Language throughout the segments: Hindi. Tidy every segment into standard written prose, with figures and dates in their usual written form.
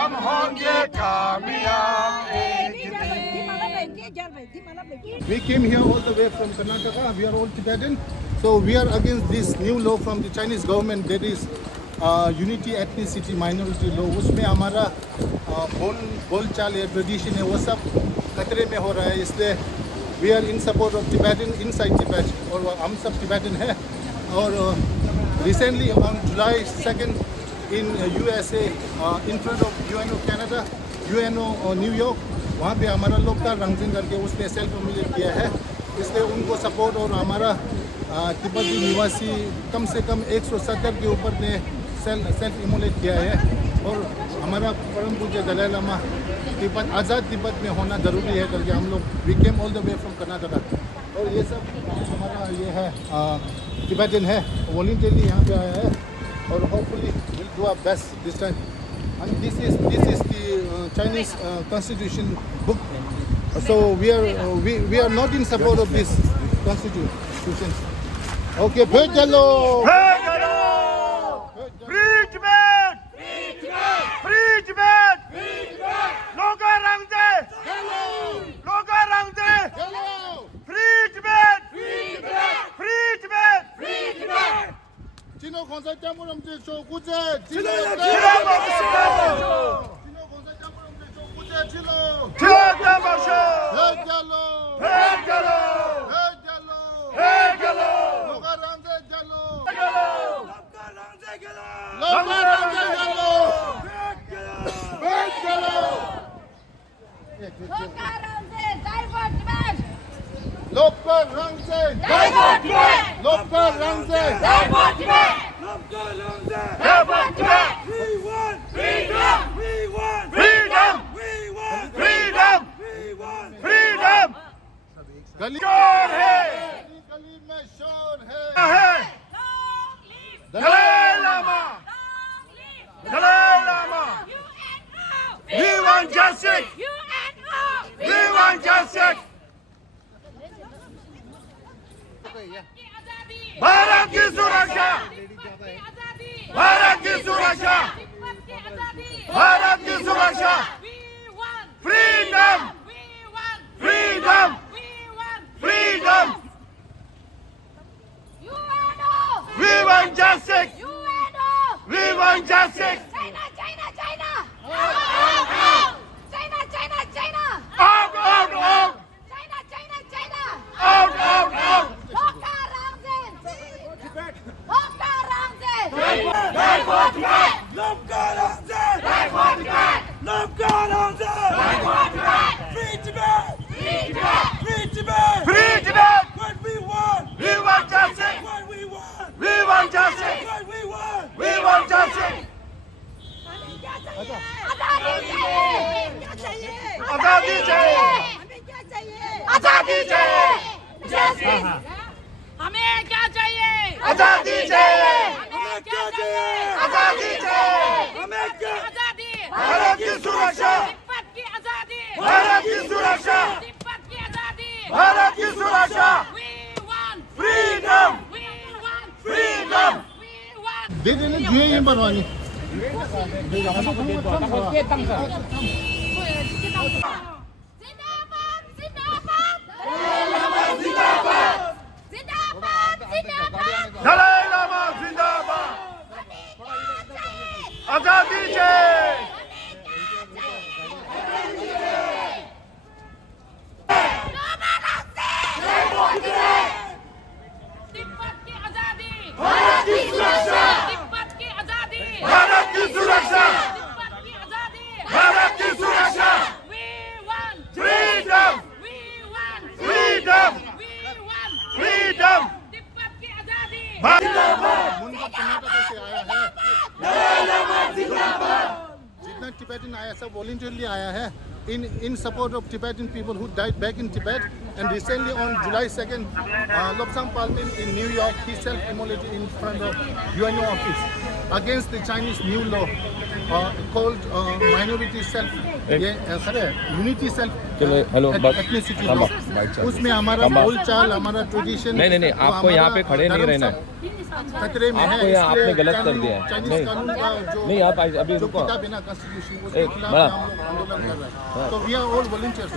हम होंगे कामयाब एक दिन। We came here all the way from Karnataka. We are all Tibetan. So we are against this new law from the Chinese government. There is unity ethnicity minority law. उसमें हमारा बोलचाल है, ट्रेडिशन है, वो सब खतरे में हो रहा है. इसलिए we are in support of Tibetan inside Tibet. और हम सब Tibetan हैं. और recently on July 2nd in USA, in front of UNO Canada, UNO New York, वहाँ पे हमारा लोग का रंगजिंग करके उसने सेल्फ इम्यूलेट किया है. इसलिए उनको सपोर्ट और हमारा तिब्बती निवासी कम से कम 170 के ऊपर ने सेल्फ इम्यूलेट किया है. और हमारा परम पूज्य दलाई लामा तिब्बत आज़ाद तिब्बत में होना ज़रूरी है करके हम लोग we came all the way from Karnataka. और ये सब हमारा ये है तिब्बतन है, वॉलंटियरली यहाँ पे आया है. और hopefully will do our best this time. And this is the Chinese constitution book. So we are not in support of this constitution. Okay, bhej jalo. Bhej jalo. Free Tibet. Free Tibet. Free Tibet. Free Tibet. Loga rangde. Jalo. Loga rangde. Jalo. Free Tibet. Free Tibet. Free Tibet. Free Tibet. Chino konsa chamuram je cho kuje. Chino konsa chamuram je cho kuje chilo. Bhej jalo. Bhej jalo. Bhej jalo. Bhej jalo. Loga rangde jalo. Loga rangde jalo. Loga rangde jalo. Bhej jalo. Loka Ramze, die for Tibet! Loka rangde. Die for Tibet! Loka rangde. Die for Tibet! Die for Tibet. We want Freedom. we want Freedom. we want Freedom. we want Freedom. गली शोर है. गली में शोर है. है. Long live! Dalai Lama. Long live! Dalai Lama. UNO! We want justice. UNO! We want justice. की आजादी! भारत की सुरक्षा. तिब्बत की आजादी! भारत की सुरक्षा. तिब्बत की आजादी! भारत की सुरक्षा. We want Freedom. We want Freedom. We want Freedom. UNO! We want justice. UNO! We want justice. China, China, China! Out, out! China, China, China! Out, out, out. China, China, China! Out, out, out. Loka Ramze! Loka Ramze! Die for Tibet. Love God on that. Die for Tibet. Love God on that. Die for Tibet. Free Tibet. Free Tibet. Free Tibet. Free Tibet. What we want. We want justice. What we want. We want justice. What we want. We want justice. आजादी चाहिए! क्या चाहिए? आजादी चाहिए. हमें क्या चाहिए? आजादी चाहिए. Justice! हमें क्या चाहिए? आजादी चाहिए. हमें क्या चाहिए? आजादी चाहिए. हमें क्या आजादी! भारत की सुरक्षा. तिब्बत की आजादी! भारत की सुरक्षा. तिब्बत की आजादी! भारत की सुरक्षा. We want Freedom. We want Freedom. We want दे देना जुए ये बनवानी. जिंदाबाद जिंदाबाद जिंदाबाद जिंदाबाद जिंदाबाद दलाई लामा जिंदाबाद. आजादी चाहिए. तिब्बत की आजादी भारत की सुरक्षा. तिब्बत की आजादी भारत की सुरक्षा. तिब्बत की आजादी भारत की सुरक्षा. We want Freedom. We want Freedom. We want Freedom. Tibet की आजादी मुंडा कर्नाटक से आया है. जितना टिबेटन आया सब वॉलंटियरली आया है in support of Tibetan people who died back in Tibet. And recently on July 2nd, Lobsang Palmin in New York, he self-immolated in front of UNO office against the Chinese new law called minority self, unity self ethnicity law. उसमें हमारा बोल चाल, हमारा ट्रेडिशन, नहीं आपको यहाँ पे खड़े नहीं रहना है. खतरे में है। आपको यहाँ इसलिए आपने गलत कर कानून- दिया है। चाइनीज नहीं। कानून का जो नहीं, आप अभी जो रुको। किताब है ना कॉन्स्टिट्यूशन उसके एक खिलाफ बड़ा। हम लोग आंदोलन कर रहे हैं। तो we are all volunteers.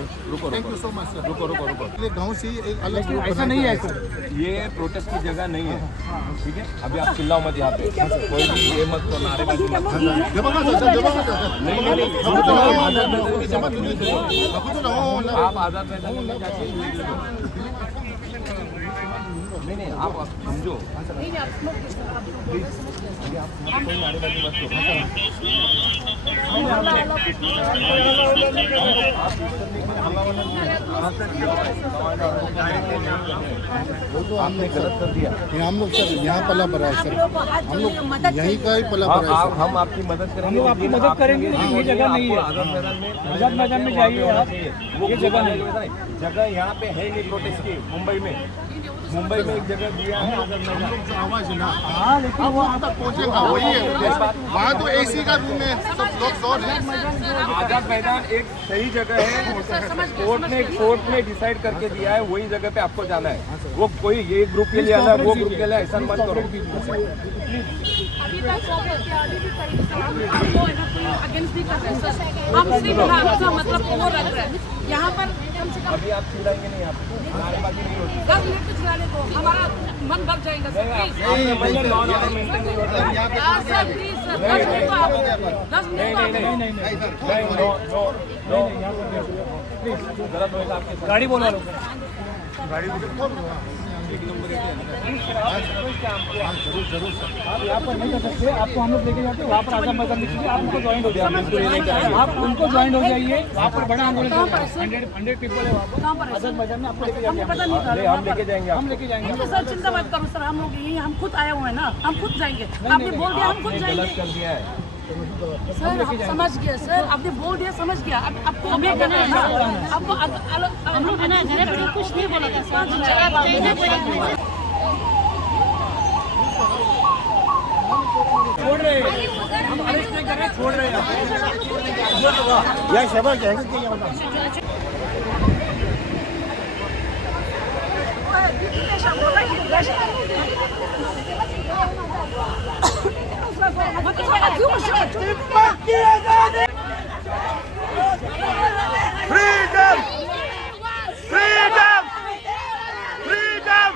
Thank you so much sir. रुको रुको रुको। ये गांव से ही एक अलग ग्रुप ऐसा नहीं है सर। ये प्रोटेस्ट की जगह नहीं है, ठीक है? अभी आप चिल्लाओ मत यहाँ पे, कोई भी ये मत तो नारेबाजी मत करना। नहीं नहीं नहीं, आप आज़ाद मैदान में जाके नहीं नहीं आप समझो, कोई नारेबाजी मत करो। आपने गलत कर दिया। हम लोग सर यहाँ पला पड़ा है सर। हम लोग यहीं का ही पला पड़ा है सर। हम आपकी मदद करेंगे। हम लोग आपकी मदद करेंगे, लेकिन ये जगह नहीं है। आज़ाद मैदान में जाइए आप, ये जगह नहीं है। जगह यहाँ पे है नहीं प्रोटेस्ट की। मुंबई में एक जगह दिया है आज़ाद मैदान। जो आवाज है ना, हाँ, लेकिन वो वहाँ तक पहुँचेगा वही है। वहाँ तो एसी का रूम है, सब लोग सो रहे हैं। आज़ाद मैदान एक सही जगह है। कोर्ट ने डिसाइड करके दिया है, वही जगह पे आपको जाना है। वो कोई ये ग्रुप के लिए अलग, वो ग्रुप के लिए ऐसा मत करो। अभी तक अभी भी कई हम वो है ना कोई अगेंस्ट नहीं कर रहे सर, हम सिर्फ ना मतलब वो रख रहे हैं यहाँ पर कम से कम अभी आप चिल्लाएंगे नहीं, यहाँ पे नारेबाजी नहीं होती। 10 मिनट तो चलाने दो, हमारा मन भर जाएगा sir please. Sir please sir 10 minute तो आप 10 मिनट गलत होगा आपके साथ। गाड़ी बोलवा लो। जरूर जरूर सर। आप यहाँ पर नहीं कर सकते, आपको हम लोग लेके जाते हैं वहाँ पर आज़ाद मैदान लिखिए, आप उनको ज्वाइन हो जाइए। आप उनको ज्वाइन हो जाइए, वहाँ पर बड़ा आंदोलन 100 पीपल है वहाँ पर आज़ाद मैदान में। आपको लेके जाएंगे, पता नहीं था। हम लेके जाएंगे। हम लेके जाएंगे। तो सर चिंता मत करो सर, हम लोग यही हम खुद आए हुए हैं ना, हम खुद जाएंगे। आपने बोल दिया हम खुद गलत जाएंगे कर दिया है। सर, हम समझ गया सर, आपने बोल दिया समझ गया। अब आपको अभी करना है ना, आपको अलग कुछ नहीं बोला था। छोड़ रहे हैं, हम अरेस्ट नहीं कर रहे, छोड़ रहे हैं। यह शबा कहेंगे कि यहाँ Freedom! Freedom! Freedom!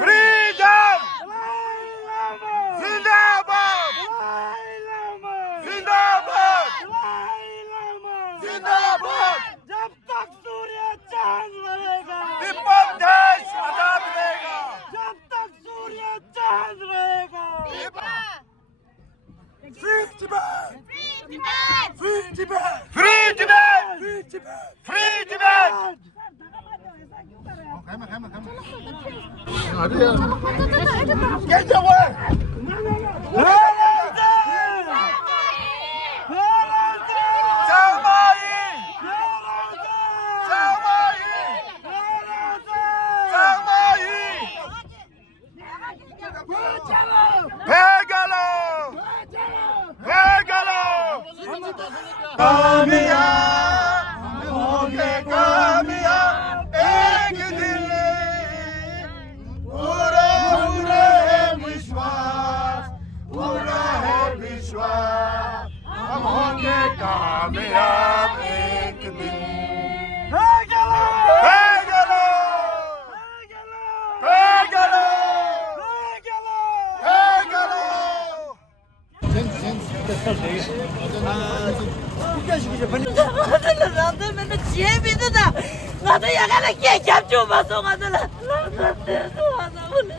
Freedom! Zindabad! Zindabad! Zindabad! जब तक सूर्य चांद रहेगा, दीपक देश आजाद रहेगा। जब तक सूर्य चांद रहेगा। Free Tibet! Free Tibet! Free Tibet! Free Tibet! Free Tibet! Get away! कामयाब होंगे कामयाब एक दिन पूरा है विश्वास पूरा है विश्वास हम होंगे कामयाब एक दिन 나도 맨날 지혜비드다. 나도 야간에 깨캡 좀 봤어, 나들아. 나도 하나 보네.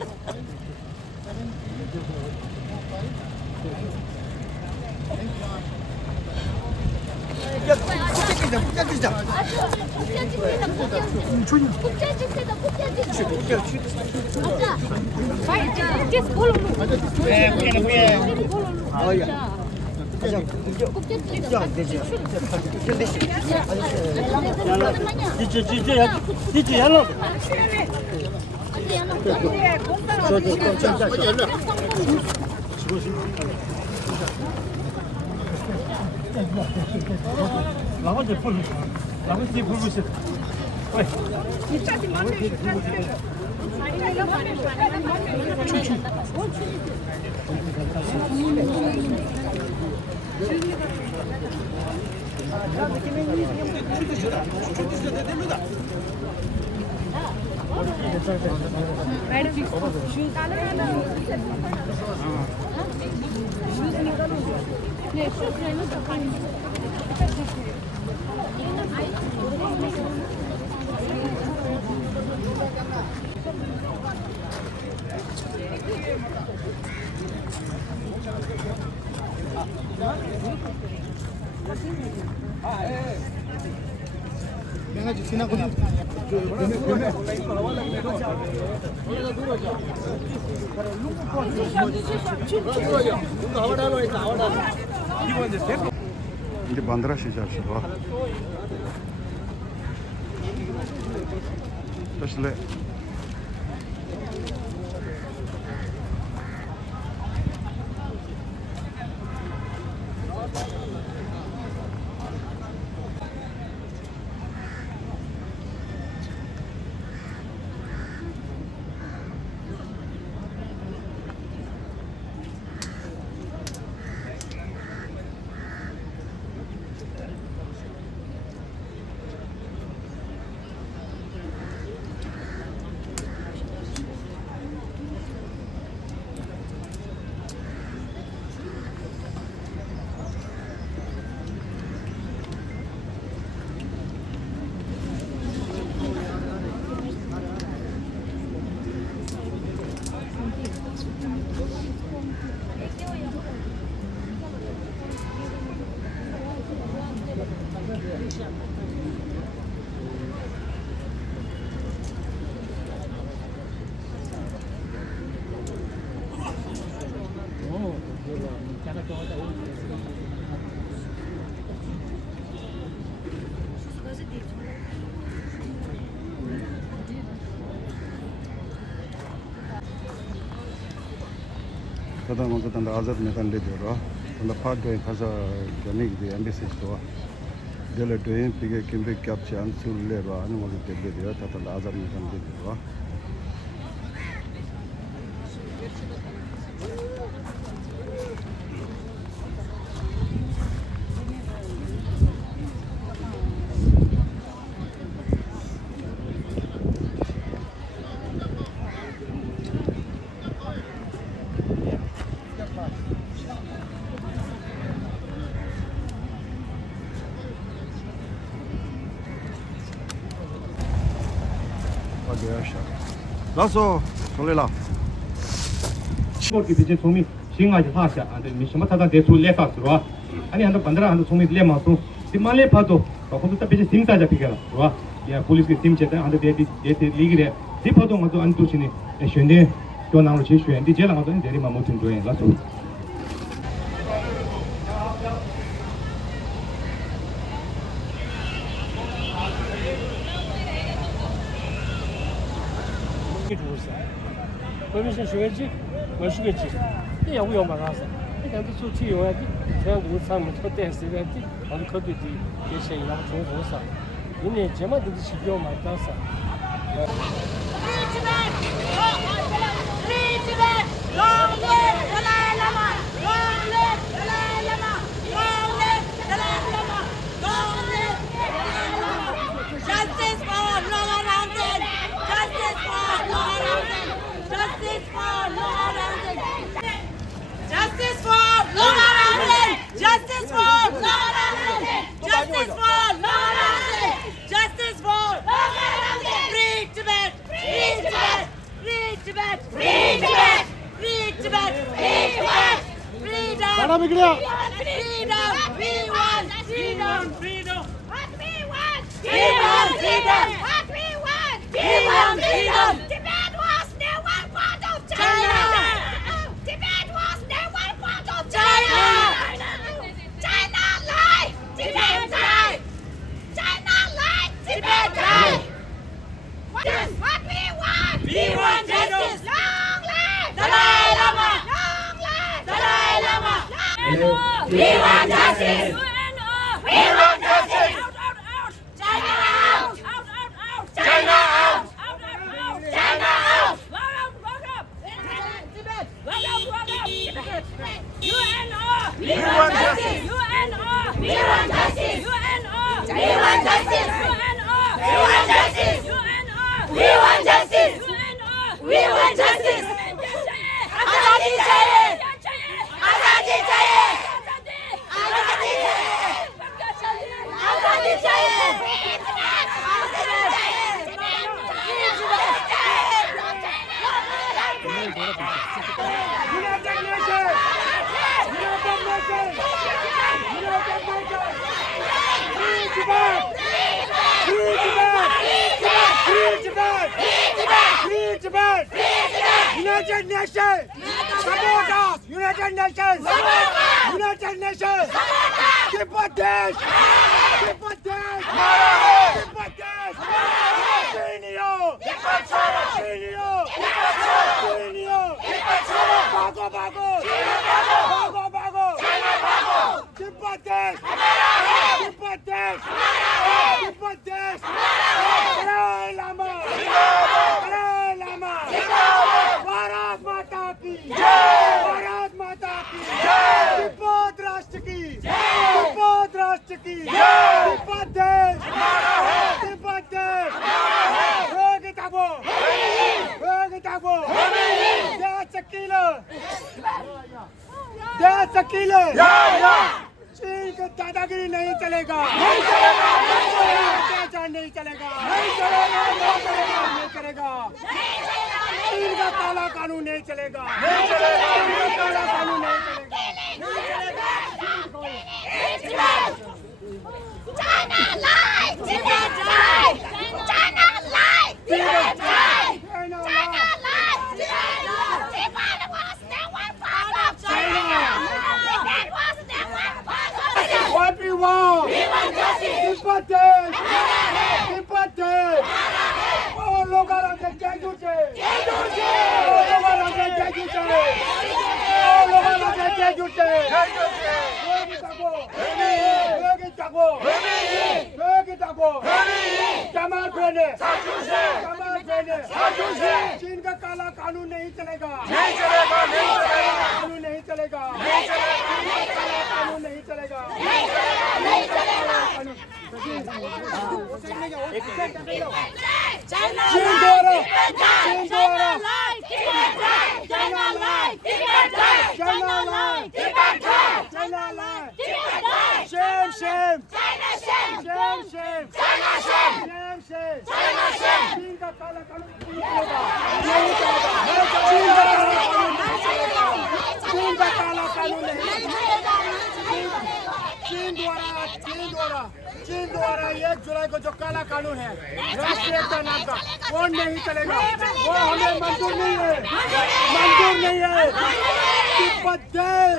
이제 만들어 시작하시죠. 다시래. 그다음 아자드 매단 레더라 그 파트에 가서 견이기 엠베시 스토어 델레도인 피게 김베 캡치 안술레로 하는 것을 때려요. 다들 아자드 매단 레더라 라소 솔레라 की पीछे सोमी सिंह आज था क्या अंदर मिशन था देशु लेफा सुरवा आणि अंदर 15 अंदर सोमी ले मासो सिमाले फातो कखन तो पीछे सिंह ता जा पिकेला सुरवा या पुलिस की टीम चेता अंदर दे लीगरे दि फातो मतो अंतुसिने शेंदे तो नाउ छि शेंदे जेला मतो देरी मा मोथिन दोए lasso permission学习我学习这也不用把它是你看这出去有啊这五三么做电视的我们可对的这些然后从头上因为这么都是比较蛮当时सारा बिगड़िया Freedom! We want freedom! Freedom! What we want! We want freedom. What we want. We want freedom. Tibet was never part of China. Tibet was never part of China. China lie. Tibet die. China lie. Tibet die. What we want. We want justice. Long life Dalai Lama. Long life Dalai Lama. We want justice. We want justice. Out, out, out. China out. Out, out, out. China out. Out, out, out. China out. Lock up, lock up. Tibet. Lock up, lock up. UNO. We want justice. UNO. We want justice. UNO. We want justice. UNO. We want justice. UNO. We want justice. UNO. We want justice. आजादी चाहिए. आजादी चाहिए. आजादी चाहिए. आजादी चाहिए. United Nations! United Nations! United Nations! Free Tibet! Free Tibet! Free Tibet! Free Tibet! United Nations! Support us! United Nations! United Nations! Tibet Desh! Tibet Desh! Tibet Desh! Senior! Senior! Senior! Bago, bago! Bago, bago! Tibet Desh! Tibet Desh! Tibet Desh! Dalai Lama! Dalai Lama! Bharat माता की भारत माता की तिब्बत राष्ट्र की तिब्बत राष्ट्र की तिब्बत देश तिब्बत देश höge Tabo der Sakile चीन का दादागिरी नहीं चलेगा अत्याचार नहीं चलेगा नहीं चलेगा चीन का काला कानून नहीं चलेगा काला कानून नहीं चलेगा China lie. Tibet die. China lie. Tibet die. China lie. Tibet was never part of China. Tibet was never part of China. What we want? We want justice. Tibet dead. Tibet dead. Oh, look at the Jejuche. Jejuche. Oh, look at the Jejuche. Oh, look at the Jejuche. Höge Tabo. जमात बने चीन का काला कानून नहीं चलेगा कानून नहीं चलेगा कानून नहीं चलेगा China चीन द्वारा China lie. Tibet die. China lie. Tibet die. China lie. Tibet die. China lie. Tibet die. Shame, shame. China shame. Shame, shame. China shame. Shame, shame. China shame. चीन का काला कानून नहीं चलेगा चीन का काला कानून नहीं चीन द्वारा 1 जुलाई को जो काला कानून है राष्ट्रीय एकता नाम का वो नहीं चलेगा वो हमें मंजूर नहीं है तिब्बत देश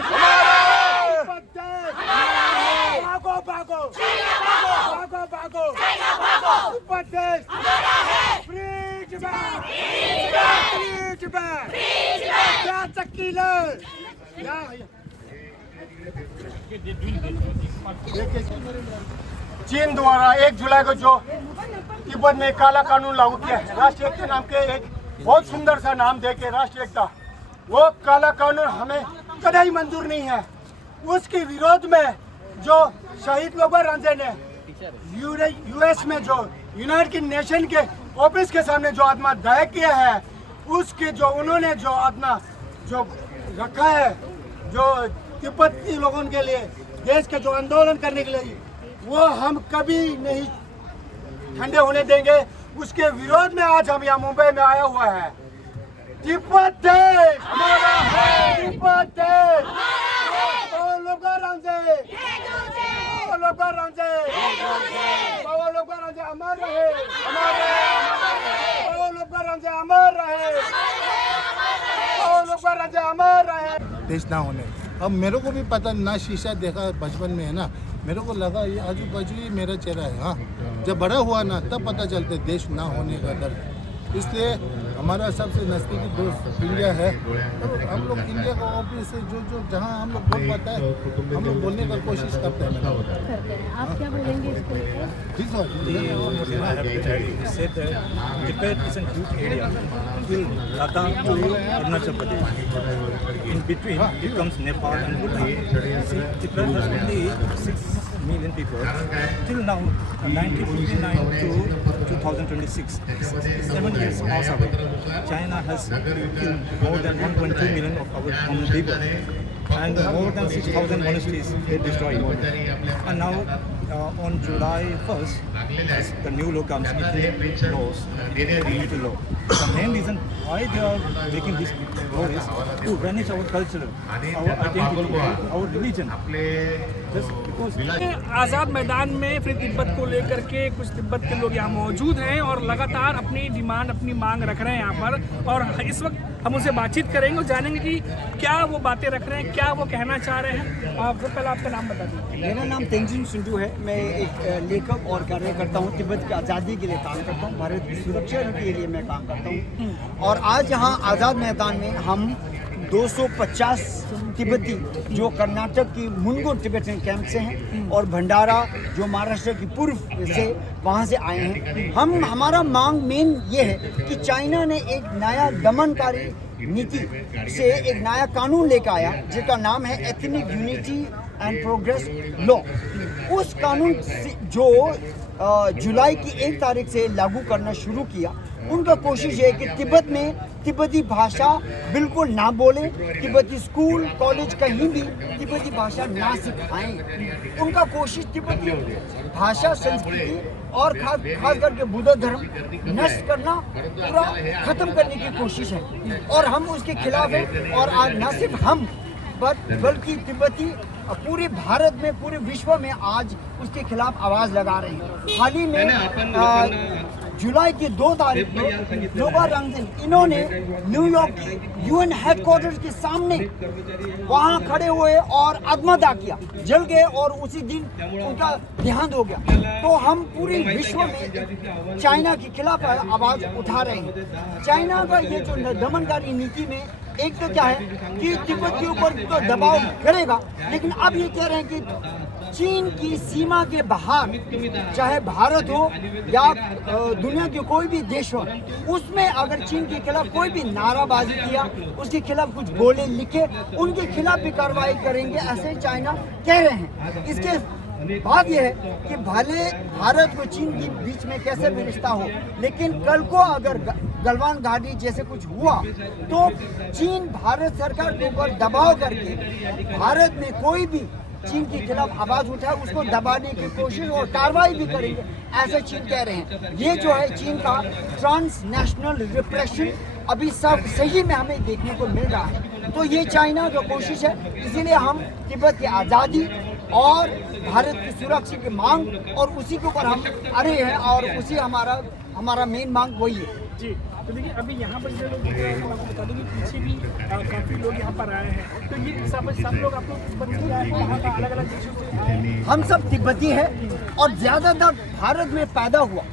भागो भागो तिब्बत देश free Tibet that's a killer चीन द्वारा 1 जुलाई को जो तिब्बत में काला कानून लागू किया है राष्ट्रीय एकता नाम के एक बहुत सुंदर सा नाम देके राष्ट्रीय एकता वो काला कानून हमें कदाई मंजूर नहीं है उसके विरोध में जो शहीद लोग रंजे ने यूएस में जो यूनाइटेड नेशन के ऑफिस के सामने जो आत्मदाह किया है उसके जो उन्होंने जो अपना जो रखा है जो तिब्बती लोगों के लिए देश के जो आंदोलन करने के लिए वो हम कभी नहीं ठंडे होने देंगे उसके विरोध में आज हम यहाँ मुंबई में आया हुआ है तिब्बत देश हमारा है तिब्बत देश लोग अमर रहे, अमर रहे, वो लोग का राजा अमर रहे, वो लोग का राजा अमर रहे। देश ना होने, अब मेरे को भी पता ना, शीशा देखा बचपन में है ना, मेरे को लगा ये आजू बाजू ही मेरा चेहरा है। हाँ, जब बड़ा हुआ ना तब पता चलता है देश ना होने का दर्द। इसलिए हमारा सबसे नज़दीकी दोस्त इंडिया है, तो हम लोग इंडिया को ऑफिस से जो जहाँ हम लोग बोल पाता है हम लोग बोलने का कोशिश करते हैं। आप क्या बोलेंगे इसको लेकर? जी sir, Tibet is a huge area till Ladakh to Arunachal Pradesh. In between it comes Nepal and Bhutan. See, Tibet has only 6 million people. Till now, 1959 to 2026, 7 years pass away. China has killed more than 1.2 million of our common people. And more than 6,000 monasteries they destroyed. And now on July 1st, as the new law comes, it laws, it law. The main reason why they are making this law is to vanish our culture, our identity, our religion. Just because आज़ाद मैदान में फ्री तिब्बत को लेकर के कुछ तिब्बत के लोग यहाँ मौजूद हैं और लगातार अपनी डिमांड, अपनी मांग रख रहे हैं यहाँ पर। और इस वक्त हम उनसे बातचीत करेंगे और जानेंगे कि क्या वो बातें रख रहे हैं, क्या वो कहना चाह रहे हैं। आपको पहले आपका नाम बता दीजिए। मेरा नाम तेंजिन सुंडू है। मैं एक लेखक और कार्यकर्ता हूँ। तिब्बत की आज़ादी के लिए काम करता हूँ, भारत की सुरक्षा के लिए मैं काम करता हूँ। और आज यहाँ आज़ाद मैदान में हम 250 तिब्बती जो कर्नाटक की मुनगो तिब्बतन कैंप से हैं और भंडारा जो महाराष्ट्र की पूर्व से वहाँ से आए हैं। हमारा मांग मेन ये है कि चाइना ने एक नया दमनकारी नीति से एक नया कानून लेकर आया जिसका नाम है ethnic unity and progress law. उस कानून जो जुलाई की 1 तारीख से लागू करना शुरू किया, उनका कोशिश है कि तिब्बत में तिब्बती भाषा बिल्कुल ना बोलें, तिब्बती स्कूल कॉलेज कहीं भी तिब्बती भाषा ना सिखाएं। उनका कोशिश तिब्बती भाषा, संस्कृति और खास करके बुद्ध धर्म नष्ट करना, पूरा खत्म करने की कोशिश है और हम उसके खिलाफ हैं। और आज न सिर्फ हम बल्कि तिब्बती पूरे भारत में, पूरे विश्व में आज उसके खिलाफ आवाज़ लगा रहे हैं। हाल ही में जुलाई की 2 तारीख को लोगा रंगजिन इन्होंने न्यूयॉर्क की यूएन हेडक्वार्टर्स के सामने वहां खड़े हुए और आत्मदाह किया, जल गए और उसी दिन उनका देहांत हो गया। तो हम पूरे विश्व में चाइना के खिलाफ आवाज़ उठा रहे हैं। चाइना का ये जो दमनकारी नीति में एक तो क्या है कि तिब्बत के ऊपर तो दबाव करेगा, लेकिन अब ये कह रहे हैं कि चीन की सीमा के बाहर, चाहे भारत हो या दुनिया के कोई भी देश हो, उसमें अगर चीन के खिलाफ कोई भी नाराबाजी किया, उसके खिलाफ कुछ बोले लिखे, उनके खिलाफ भी कार्रवाई करेंगे, ऐसे चाइना कह रहे हैं। इसके बात यह है कि भले भारत को चीन के बीच में कैसे भी रिश्ता हो, लेकिन कल को अगर गलवान घाटी जैसे कुछ हुआ तो चीन भारत सरकार के ऊपर दबाव करके भारत में कोई भी चीन के खिलाफ आवाज उठाए, उसको दबाने की कोशिश और कार्रवाई भी करेंगे, ऐसे चीन कह रहे हैं। ये जो है चीन का ट्रांसनेशनल रिप्रेशन अभी सब सही में हमें देखने को मिल रहा है। तो ये चाइना की कोशिश है, इसीलिए हम तिब्बत की आज़ादी और भारत की सुरक्षा की मांग और उसी के ऊपर हम अड़े हैं और उसी हमारा मेन मांग वही है। जी, तो देखिए अभी यहाँ पर जो लोग मैं आपको बता दूँ कि पीछे भी काफ़ी लोग यहाँ पर आए हैं। तो ये सब लोग आप लोग अलग अलग देशों से आए हैं। हम सब तिब्बती हैं और ज़्यादातर भारत में पैदा हुआ।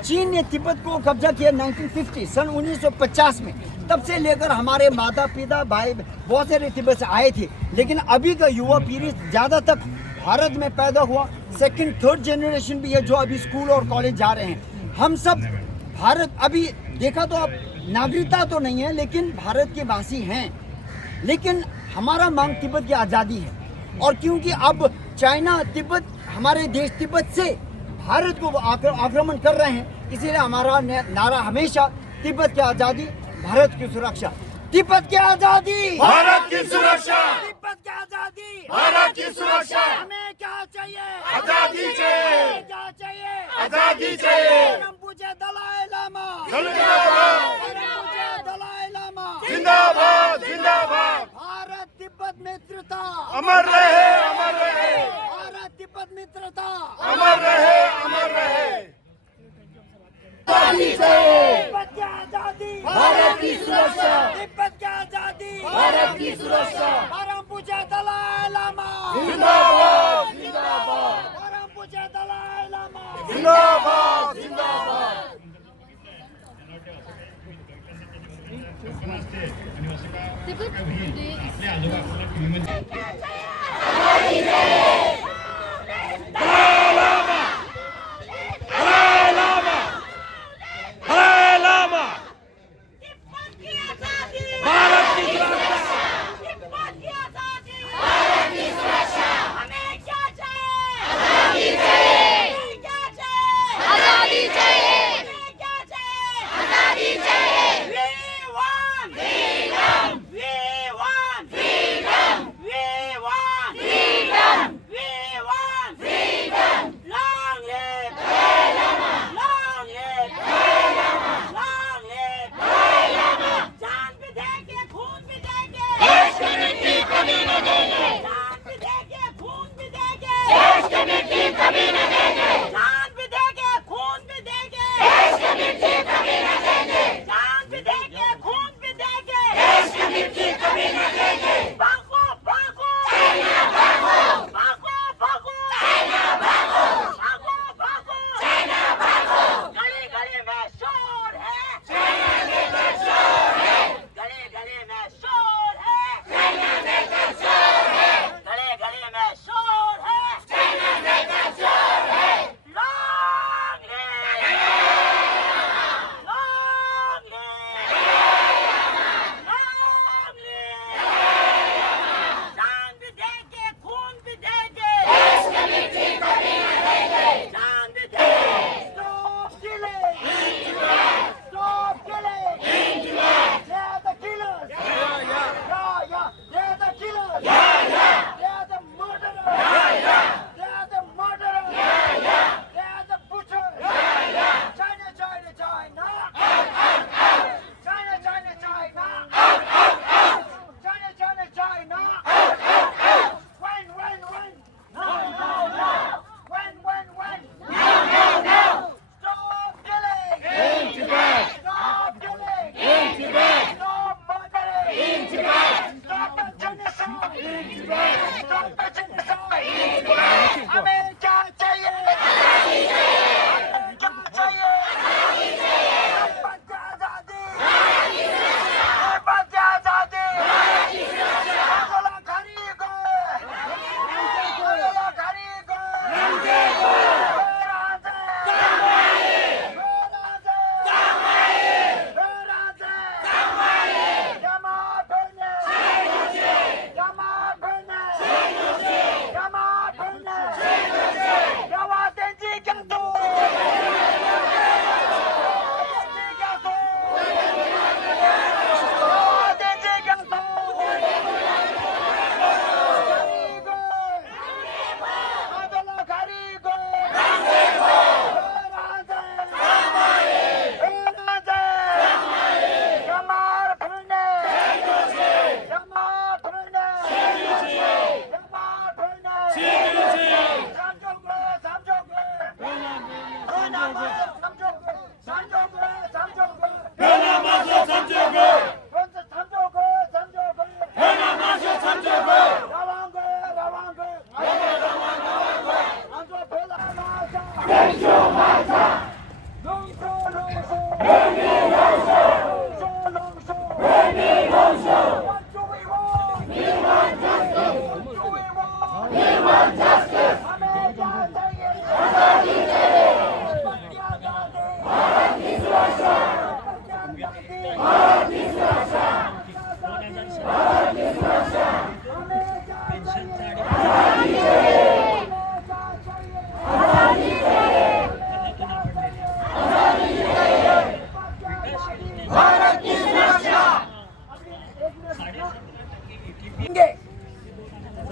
चीन ने तिब्बत को कब्जा किया 1950 सन 1950 में। तब से लेकर हमारे माता पिता भाई बहुत सारे तिब्बत से आए थे, लेकिन अभी का युवा पीढ़ी ज़्यादा तक भारत में पैदा हुआ। 2nd, 3rd जनरेशन भी है जो अभी स्कूल और कॉलेज जा रहे हैं। हम सब भारत, अभी देखा तो अब नागरिकता तो नहीं है लेकिन भारत के वासी हैं, लेकिन हमारा मांग तिब्बत की आज़ादी है। और क्योंकि अब चाइना तिब्बत, हमारे देश तिब्बत से भारत को आक्रमण कर रहे हैं, इसीलिए हमारा नारा हमेशा तिब्बत की आज़ादी, भारत की सुरक्षा। तिब्बत की आज़ादी, भारत की सुरक्षा। तिब्बत की आज़ादी, भारत की सुरक्षा। हमें क्या चाहिए? आज़ादी चाहिए। क्या चाहिए? आज़ादी चाहिए। पूजे दलाई लामा जिंदाबाद, दलाई लामा जिंदाबाद, जिंदाबाद। भारत तिब्बत मित्रता अमर रहे, अमर रहे। भारत तिब्बत मित्रता अमर रहे, अमर रहे। की सुरक्षा। परम पूज्य दलाई लामा जिंदाबाद जिंदाबाद परम पूज्य दलाई लामा जिंदाबाद जिंदाबाद।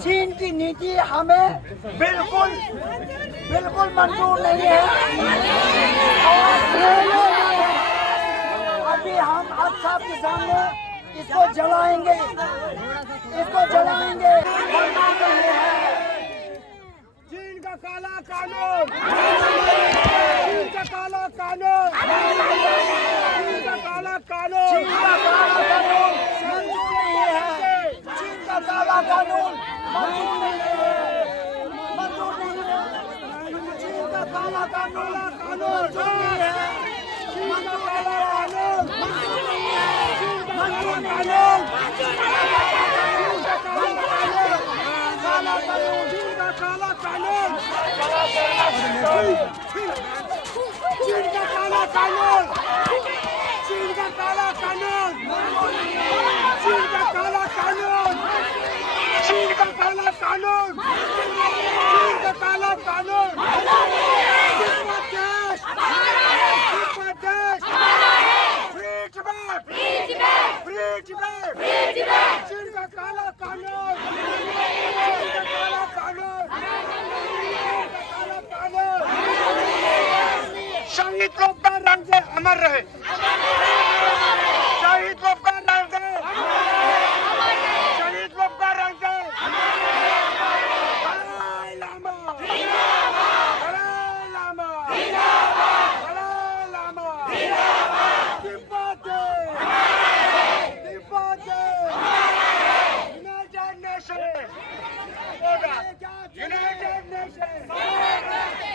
चीन की नीति हमें बिल्कुल बिल्कुल मंजूर नहीं है अभी हम आप सबके सामने इसको जलाएंगे चीन का काला कानून चीन का काला कानून मंजूर नहीं है काला कानून मंजूर नहीं है, मंजूर नहीं है। चीन का काला कानून मंजूर नहीं है, मंजूर काला कानून मंजूर नहीं है, मंजूर कानून काला कानून, चीन का काला कानून, चीन का काला कानून, चीन का काला कानून, चीन का काला कानून, चीन का काला कानून, चीन का काला कानून, चीन का काला कानून, काला कानून, काला कानून, शहीद लोग का रंग से अमर रहे, शहीद लोग का रंग से, शहीद लोग का रंग से, दलाई लामा, दलाई लामा, दलाई लामा, तिब्बते, तिब्बते, United Nation, United Nation,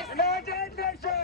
United Nation,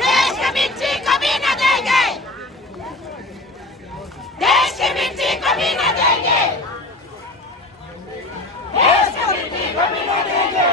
देश की मिट्टी कभी न देंगे, देश की मिट्टी कभी न देंगे, देश की मिट्टी कभी न देंगे।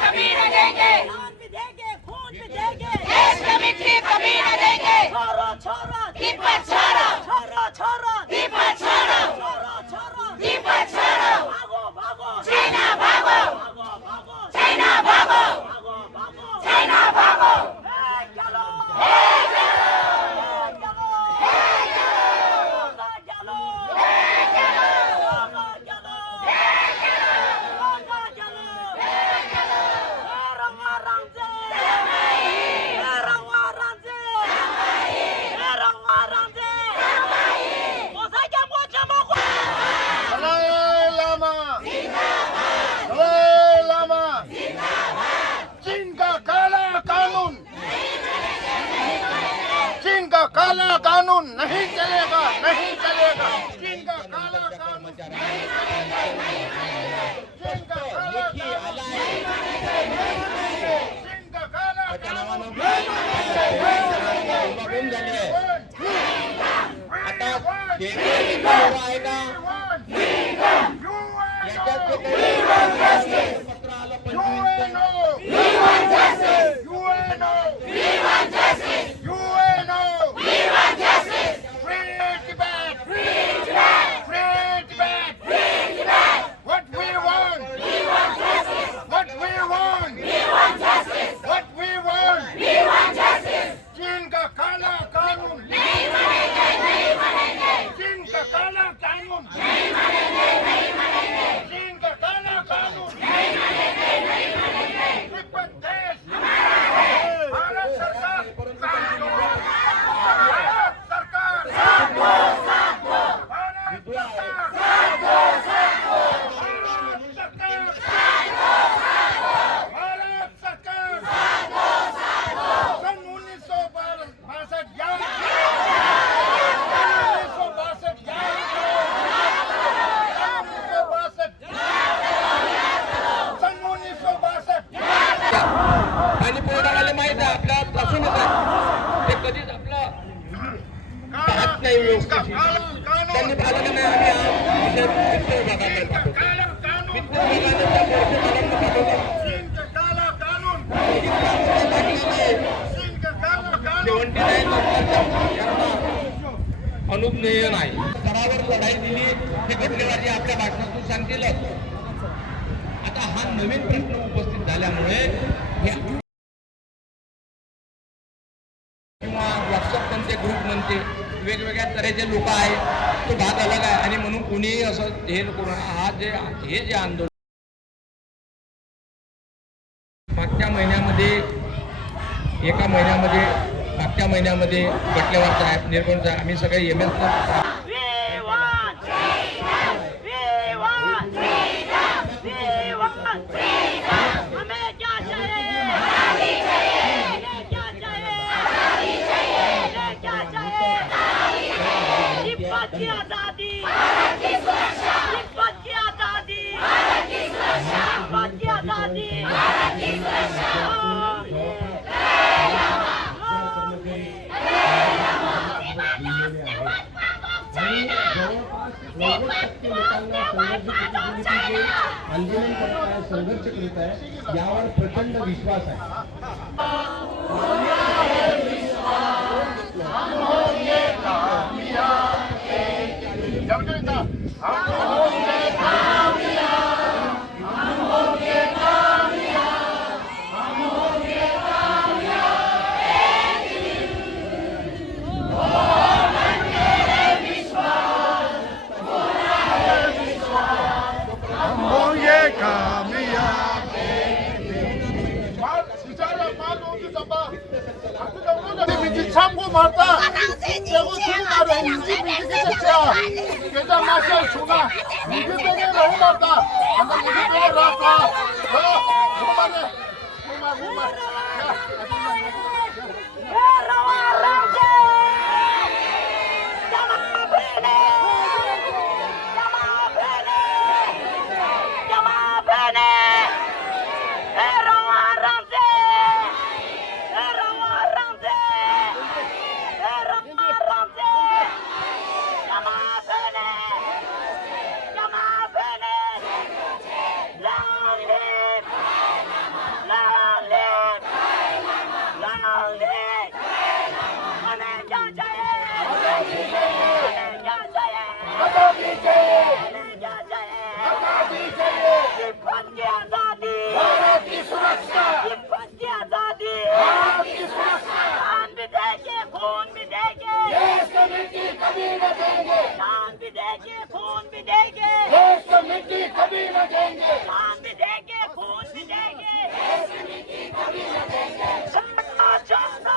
कभी न देंगे, खून भी देंगे, देश की मिट्टी कभी न देंगे। छोरो छोरो तिब्बत छोड़ो, छोरो छोरो तिब्बत छोड़ो, छोरो छोरो तिब्बत छोड़ो, भागो भागो चाइना भागो, भागो भागो चाइना भागो, भागो भागो चाइना भागो। चलो चलो काला कानून नहीं चलेगा, नहीं चलेगा। चीन का काला कानून, चीन का काला कानून, चीन का काला कानून। आहे का याच्यात जे काही पत्र आलं 79 अनुज्ञेय नाही. स्तरावर लढाई दिली हे घटनेबाजी आपल्या भाषणातून सांगतीलच. आता हा नवीन प्रश्न उपस्थित झाल्यामुळे किंवा व्हॉट्सअप म्हणते, ग्रुप म्हणते, वेगवेगळ्या तऱ्हेचे लोक आहेत, तो भाग अलग आहे. आणि म्हणून कोणीही असं हे जे आंदोलन मागच्या महिन्यामध्ये गटलेवार साहेब, निर्गुण साहेब, आम्ही सगळे MS आंदोलन करत आहे, संघर्ष करीत आहे, यावर प्रचंड विश्वास आहे. 참고 말다. 대고 죽으라고 인지 미치겠어. 계단 마셔 주나. 이게 되게 너무 많다. 한번 이게 되게 나왔다. 그만해. 그만. China,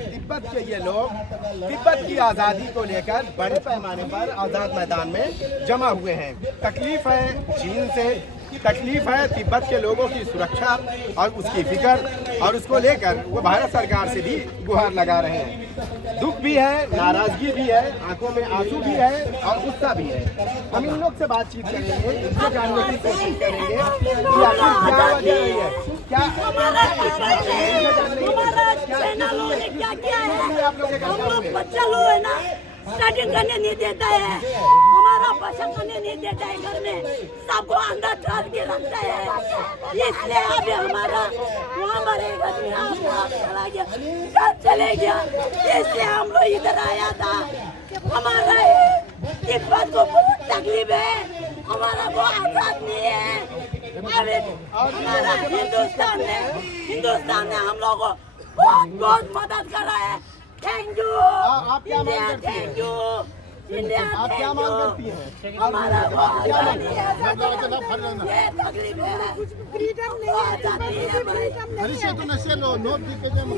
तिब्बत के ये लोग तिब्बत की आज़ादी को लेकर बड़े पैमाने पर आज़ाद मैदान में जमा हुए हैं। तकलीफ है चीन से, तकलीफ है तिब्बत के लोगों की सुरक्षा और उसकी फिक्र, और उसको लेकर वो भारत सरकार से भी गुहार लगा रहे हैं। दुख भी है, नाराजगी भी है, आंखों में आंसू भी है और गुस्सा भी है। हम इन लोग से बातचीत करेंगे, इनसे जानने की कोशिश करेंगे कि आखिर क्या वजह रही है, क्या बच्चा लोग है ना स्टार्टिंग करने नहीं देता है, हमारा भाषा करने नहीं देता है, घर में सबको अंदर डाल के रखता है। इसलिए अभी हमारा वहाँ मरेगा चला गया, सब चले गया, इसलिए हम लोग इधर आया था। हमारा तिब्बत को बहुत तकलीफ है, हमारा वो आजाद नहीं है। अभी हमारा हिंदुस्तान ने हम लोग को बहुत मदद कर रहा है। Thank you. आप क्या मांग करती हैं? Thank you India. आप क्या मांग करती हैं? हमारा वो आजादी है, ये तकलीफ है, फ्रीडम नहीं है, आजादी है भाई।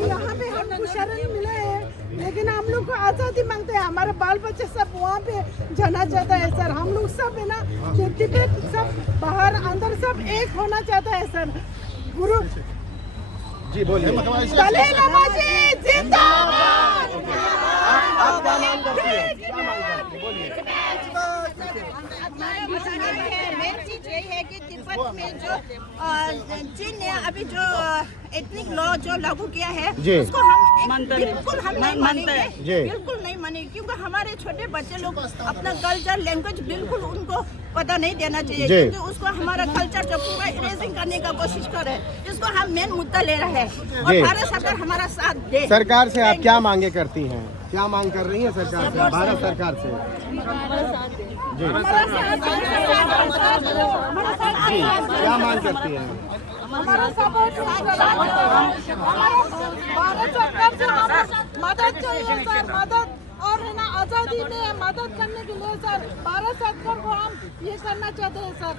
यहाँ पे हमको शरण मिला है, लेकिन हम लोग को आज़ादी मांगते हैं। हमारे बाल बच्चे सब वहाँ पे जाना चाहता है सर। हम लोग सब है ना तिब्बत सब बाहर अंदर सब एक होना चाहता है सर। गुरु जी बोलिए। दलाई लामा जी जिंदाबाद। आप क्या मांग करती हैं? क्या मांग करती हैं? बोलिए। मेन चीज यही है कि तिब्बत में जो चीन ने अभी जो एथनिक लॉ जो लागू किया है उसको हम बिल्कुल नहीं मानेंगे, बिल्कुल नहीं मानेंगे, क्योंकि हमारे छोटे बच्चे लोग अपना कल्चर लैंग्वेज बिल्कुल उनको पता नहीं देना चाहिए, क्योंकि उसको हमारा कल्चर जो पूरा इरेजिंग करने का कोशिश कर रहे हैं, जिसको हम मेन मुद्दा ले रहे हैं और भारत सरकार हमारा साथ दे। सरकार से आप क्या मांगे करती हैं? क्या मांग कर रही है सरकार से, भारत सरकार से? जी जी क्या मांग करती हैं? हमारा सपोर्ट भारत सरकार से मदद चाहिए सर, मदद और है ना आज़ादी में मदद करने के लिए सर भारत सरकार को हम ये करना चाहते हैं सर,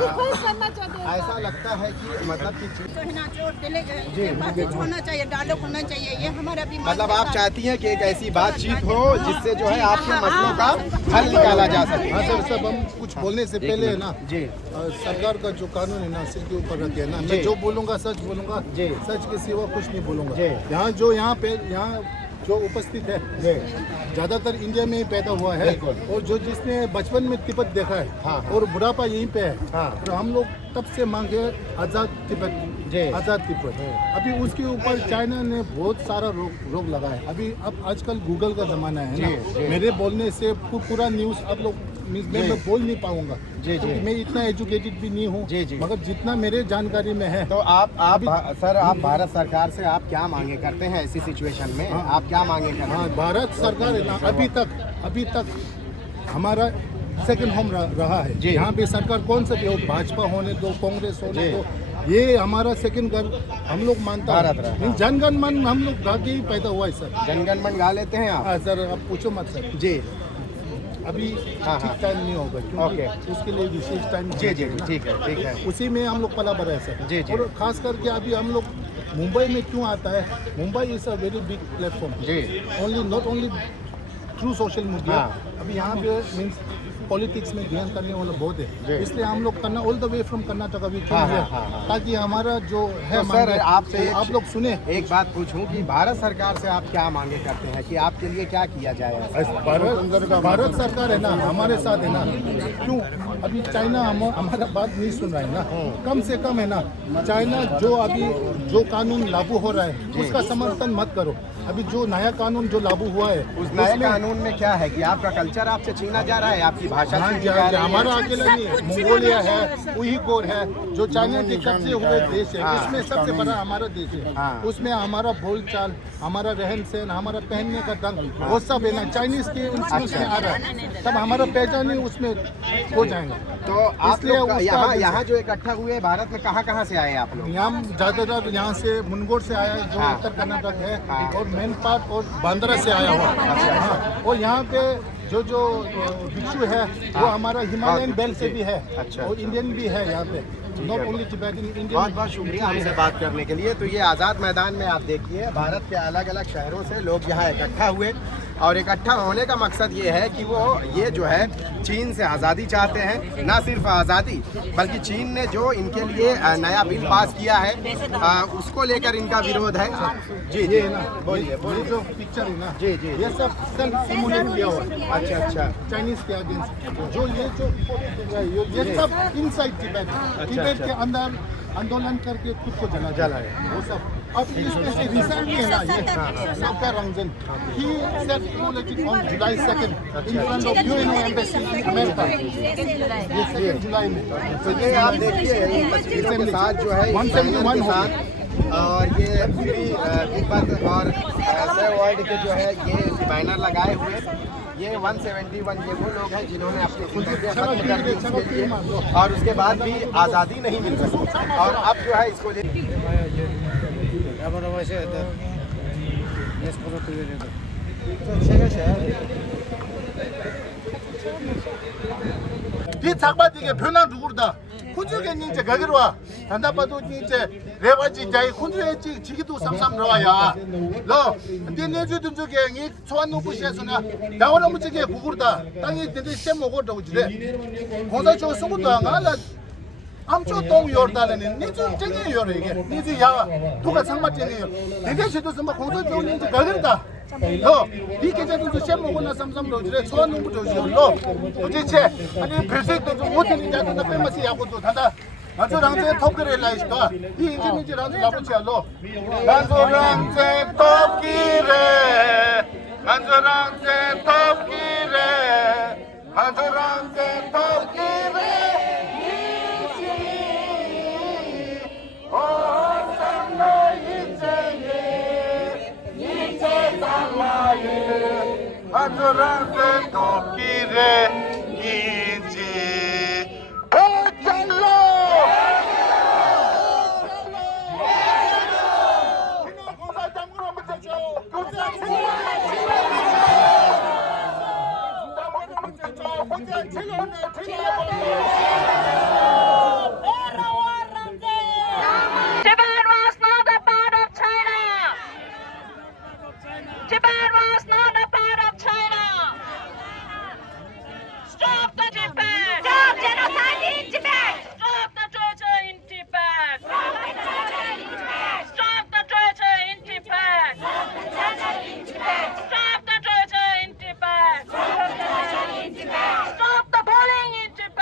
रिक्वेस्ट करना चाहते हैं। ऐसा लगता है कि मतलब कि तो है ना जो बातचीत होना चाहिए, डायलॉग होना चाहिए, ये हमारा भी मतलब आप चाहती हैं कि एक ऐसी बातचीत हो जिससे जो है आपके मसलों का हल निकाला जा सके। हाँ सर, सब हम कुछ बोलने से पहले है ना जी सरकार का जो कानून है ना सिर के ऊपर रखे है ना, मैं जो बोलूँगा सच बोलूँगा, सच के सिवा कुछ नहीं बोलूँगा। यहाँ जो उपस्थित है ज़्यादातर इंडिया में ही पैदा हुआ है, और जो जिसने बचपन में तिब्बत देखा है और बुढ़ापा यहीं पे है, तो हम लोग तब से मांगे आज़ाद तिब्बत, आज़ाद तिब्बत। अभी उसके ऊपर चाइना ने बहुत सारा रोक लगा है। अब आजकल गूगल का ज़माना है ना, मेरे बोलने से पूरा न्यूज़ आप लोग मैं बोल नहीं पाऊंगा, मैं इतना एजुकेटेड भी नहीं हूँ, मगर जितना मेरे जानकारी में है। तो आप सर आप भारत सरकार से आप क्या मांगे करते हैं ऐसी सिचुएशन में? आप क्या मांगे करते हैं? भारत सरकार है ना अभी तक हमारा सेकंड होम रहा है। यहाँ पे सरकार कौन सा भी हो, भाजपा होने दो, कांग्रेस होने दो, ये हमारा सेकंड घर हम लोग मानता है। जनगण मन हम लोग गा के ही पैदा हुआ है सर। जनगण मन गा लेते हैं आप? हाँ सर, आप पूछो मत सर। जी अभी ठीक टाइम नहीं होगा, क्योंकि उसके लिए विशेष टाइम। जी ठीक है। उसी में हम लोग पला भरा है सर। जी और खास करके अभी हम लोग मुंबई में क्यों आता है, Mumbai is a very big platform. जी not only through social media. अभी यहाँ पे मीन्स पॉलिटिक्स में ध्यान करने वाला बहुत है, इसलिए हम लोग करना all the way from Karnataka अभी ताकि हमारा जो है तो सर आपसे आप लोग सुने। एक बात पूछूं कि भारत सरकार से आप क्या मांगे करते हैं कि आपके लिए क्या किया जाए? भारत सरकार है ना हमारे साथ है ना, क्यों अभी चाइना हमारा बात नहीं सुन रहा है ना। कम से कम है ना चाइना जो अभी जो कानून लागू हो रहा है उसका समर्थन मत करो। अभी जो नया कानून जो लागू हुआ है उस नए कानून में क्या है कि आपका कल्चर आपसे छीना जा रहा है, आपकी भाषा छीनी जा रही है। हमारा अकेला नहीं, मंगोलिया है, उइगुर है, जो चाइना के कब्जे हुए देश है, उसमें सबसे बड़ा हमारा देश है। उसमें हमारा बोलचाल, हमारा रहन सहन, हमारा पहनने का ढंग वो सब है ना चाइनीज के उसमें आ रहा है, तब हमारा पहचान ही उसमें हो जाएगा। तो आप लोग यहाँ जो इकट्ठा हुए भारत में कहाँ से आए आप लोग? यहाँ ज्यादातर यहाँ से मुनगोर से आया है, जो उत्तर कर्नाटक है, और मेन पार्ट और बांद्रा से आया हुआ। और यहाँ पे जो भिक्षु है वो हमारा हिमालयन बेल्ट से भी है, और इंडियन भी है यहाँ पे, नॉट ओनली टिबेटन इंडियन। बहुत बहुत शुक्रिया हमसे बात करने के लिए। तो ये आज़ाद मैदान में आप देखिए भारत के अलग अलग शहरों से लोग यहाँ इकट्ठा हुए, और इकट्ठा होने का मकसद ये है कि वो ये जो है चीन से आज़ादी चाहते हैं। ना सिर्फ आज़ादी बल्कि चीन ने जो इनके लिए नया बिल पास किया है उसको लेकर इनका विरोध है। जी जी बोलिए बोलिए। जो पिक्चर है ना जी जी ये सब सिमुलेट किया हुआ है। अच्छा चाइनीज के अगेंस्ट जो ये सब इनसाइड तिब्बत के अंदर आंदोलन करके खुद को जला है वो सब। अब इसमें से रिसेंटली है ना ये सबका रंजन ही set immolated on July 2nd in front of UNO embassy in America, ये 2 जुलाई में। तो ये आप देखिए इन तस्वीरों के साथ जो है 171 के साथ, और ये पूरी तिब्बत और वर्ल्ड के जो है ये बैनर लगाए हुए, ये 171 ये वो लोग हैं जिन्होंने अपनी जिंदगी खत्म कर दी इसके लिए, और उसके बाद भी आज़ादी नहीं मिल सकी। और अब जो है इसको 이 작바디게 변한 누구다 혼주게 니제 가기로와 단다바도 니제 레바지 자이 혼주에 지기도 삼삼 나와야 너 근데 내주든 저게 이 소환 농부시에서나 나오는 문제게 구구르다 땅이 근데 셈 먹어도 그래 공사 저 수고도 안 할라 암초 동 요르다는 니주 쟁이 요르 이게 니주 야 도가 상마 쟁이요 내가 저도 좀 공사 좀 니제 가기르다 너 이케자도 셈 먹고나 삼삼 로지래 소환 농부 조지로 도대체 아니 별색도 좀 못했는 자도 빼마시 야고도 다다 난조랑제 토끼를 라이스가 이 인지미지랑제 라부치알로 난조랑제 토끼래 난조랑제 토끼래 난조랑제 토끼래 한조랑새 토끼래 인지 백달러 공사 담그러 문제죠 공사 Tibet was not a part of China. Tibet was not a part of China. Stop the Tibet. Stop genocide in Tibet. Stop the torture in Tibet. Stop the torture in Tibet. Stop the torture in Tibet. Stop the torture in Tibet. Stop the torture in Tibet. Stop the torture in Tibet. Stop the bullying in Tibet.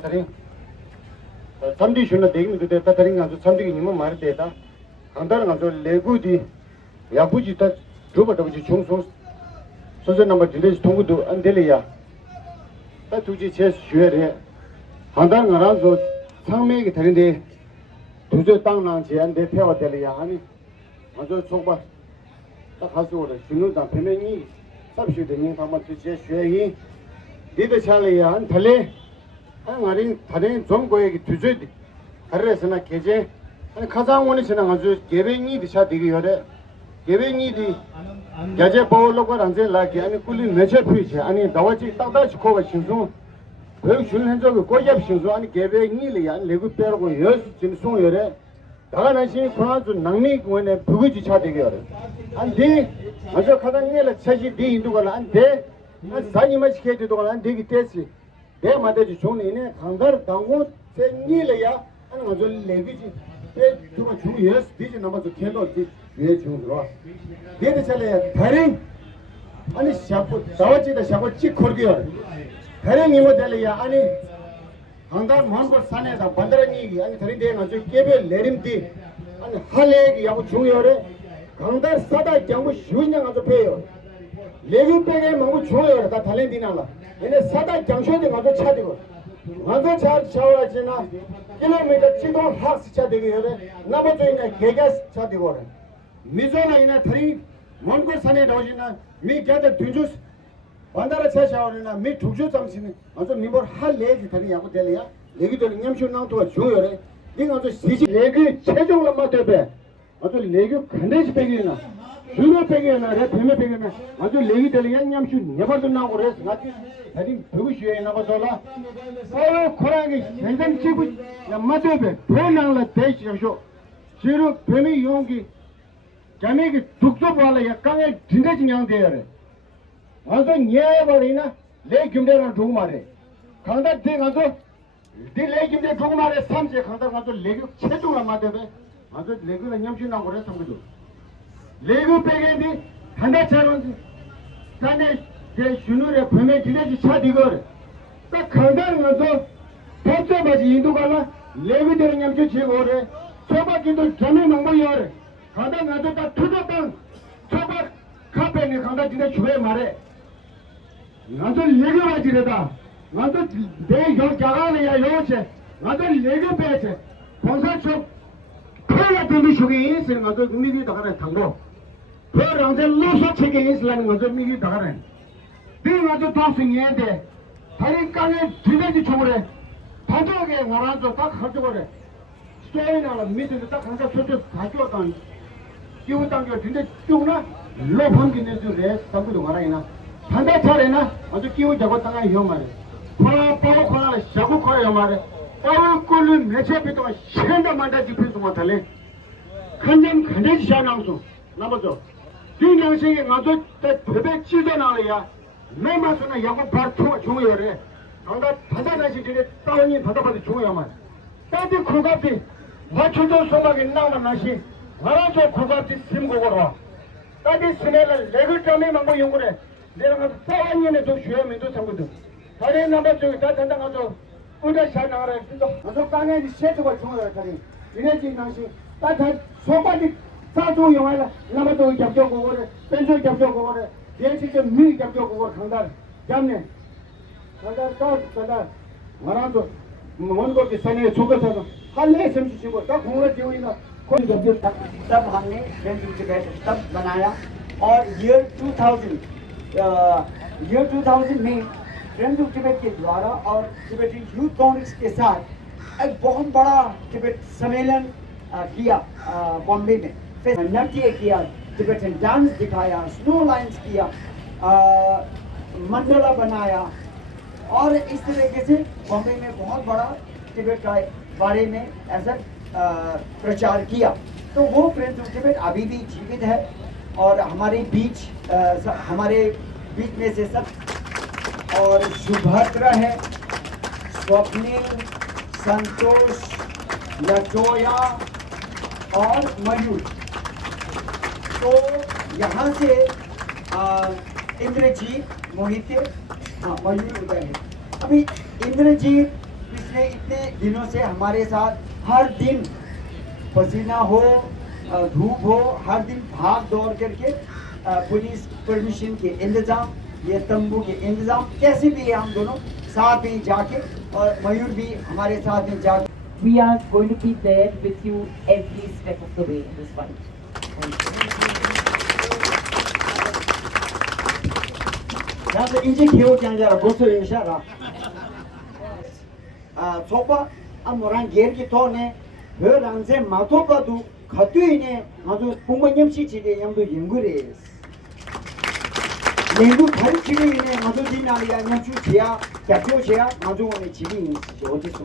다다리 삼디 슈나 대기도 돼 다다리 가서 삼디기 님은 말이 되다 강다는 가서 레고디 야부지 다 줘버더지 총총 소전 넘버 딜레지 통구도 안 될이야 다 두지 제 쉐래 강다는 가서 상매기 되는데 두저 땅랑 제한테 태워 될이야 아니 먼저 총봐 딱 가서 오래 중요한 표면이 삽시 되는 한번 제 쉐이 리더 차례야 한 달래 한 마린 다른 정보에게 두저 하루에서나 계제 아니 가장 원하시는 아주 개뱅이 디샤 되기 전에 개뱅이디 야제 보려고 안제 라기 아니 꿀린 매체 피지 아니 나와지 딱다시 코가 신송 그 줄한 적이 꼬잡 신송 아니 개뱅이리 아니 레고 빼라고 여수 진송 열에 다가 나시 코나주 낭미 원에 부거지 차 되게 열에 안돼 아주 가장 일을 차시 디 인도가 안돼 사니마 시켜도가 안 되기 때문에 내 말대로 좋은 이네 강달 당고 생일이야 아니 아주 레기지 저 주의해서 뒤지 남아서 개도 뒤에 좀 들어와. 얘들 잘해. 다른 아니 샤고 다와지다 샤고 찍거려. 다른 이모 달이야. 아니 한달 만고 산에다 반드라니 아니 다른 데 아주 개별 내림디 아니 할래기 야고 중요해. 강달 사다 경고 쉬운냥 아주 배요. 레기 빼게 먹고 좋아요. 다 달린디나라. 얘네 사다 경쇼도 가서 차디고. 가서 차와지나 킬로미터 지도 학스 차되게 해래. 나머지는 개가스 차되고 그래. 미조나이나 다리 먼곳 산에 나오지나 미 개들 둔주스 반다라 차샤오나 미 tuk주 잠시는 아주 미버 할 레기 다리 야고 될이야. 레기들 냠쇼 나도가 중요해. 네가 아주 시지 레기 최종로 맞대배. 아주 레기 간대지 빼기나. 주로 빼기나 레 페메 빼기나. 아주 레기들 냠쇼 네버도 나고 그래. 나지 다리 두고 쉬에 나가서라. 코라기 현장 치고 야 맞대배. 배낭라 대시쇼. 지로 페메 용기 자매기 tukso 보라 약간의 진짜진 양대야래. 와서 예버리나 내 김대랑 두고 말해. 강다 대 가서 내 김대 두고 말해. 삼세 강다 가서 레기 최종으로 맞대배. 와서 레기는 냠신하고 그래 삼고도. 레기 빼게니 한다처럼 산에 제 준우에 범에 지내지 차디거래. 딱 강다는 가서 법조바지 인도 가나 레기 되는 냠신 지고래. 소바기도 전에 망보여래. 가다 나도 다 투자당 저거 카페니 가다 진짜 주에 말해 나도 레거가 지르다 나도 내요 자가리야 요체 나도 레거 배체 공사초 페라 돈이 쇼게 있으면 나도 미리 다가래 당고 페랑제 로서 체게 있으라는 거죠 미리 다가래 비 나도 도승해야 돼 다른 깡에 뒤대지 초래 다저게 나라도 딱 가져거래 스토리나 미드도 딱 한자 소소 가져왔던 기후 단계가 진짜 쭉나 로펌기 내주래 상부도 말아이나 반대 차례나 아주 기후 작업 땅에 위험하래 파파고 코나래 작업 코야 말해 빠울 꼴은 매체 비도가 시간도 만다 지필도 못할래 간장 간장지 샤나우소 나머죠 뒷양식에 나도 대백 찌도 나와야 매마소나 야구 바투가 중요해 강다 다다다시 전에 따원이 받아봐도 중요해 말 따디 코가피 화초도 소막이 나오면 나시 말아줘 고갑지 심고거라 따디 스멜을 레글 점에 망고 연구래 내가 가서 싸완년에 좀 쉬어면도 상거든 다른 남자 쪽에 다 단당 가서 의자 잘 나가라 가서 땅에 세트가 중요해 다리 이네지 당시 따뜻한 소바지 사주 영화라 남아도 잡혀고 그래 펜슬 잡혀고 그래 대치점 미 잡혀고 그래 강달 잡네 강달 강달 말아줘 먼곳이 산에 죽어서 할래 sem시고 딱 공을 지우이나 तब हमने फ्रेंड्स टिबेट तब बनाया और ईयर 2000 में फ्रेंड्स ऑफ टिबेट के द्वारा और टिबेटन यूथ कांग्रेस के साथ एक बहुत बड़ा टिबेट सम्मेलन किया बॉम्बे में फिर नृत्य किया टिबेटन डांस दिखाया स्नो लाइन्स किया मंडला बनाया और इस तरीके से बॉम्बे में बहुत बड़ा टिबेट का बारे में ऐसा प्रचार किया तो वो फ्रेंड्स ऑफ टिबेट अभी भी जीवित है और हमारे बीच में से सब और सुभद्रा है स्वप्निल संतोष लचोया और मयूर तो यहाँ से इंद्रजीत मोहित मयूर उधर है अभी इंद्रजीत जिसने इतने दिनों से हमारे साथ हर दिन पसीना हो धूप हो हर दिन भाग दौड़ करके पुलिस परमिशन के इंतजाम ये तंबू के इंतजाम कैसे भी हम दोनों साथ में जाके और मयूर भी हमारे साथ में जाके We are going to be there with you every step of the way in this fight. 나도 이제 기억이 안 나라 고소를 하라. 소파 아무랑 게르기 토네 허랑제 마토바도 가투이네 아주 공부님시 지대 양도 연구레스. 연구 가르치기네 아주 지나리아 냠추지야 대표지야 아주 오늘 지리 어디서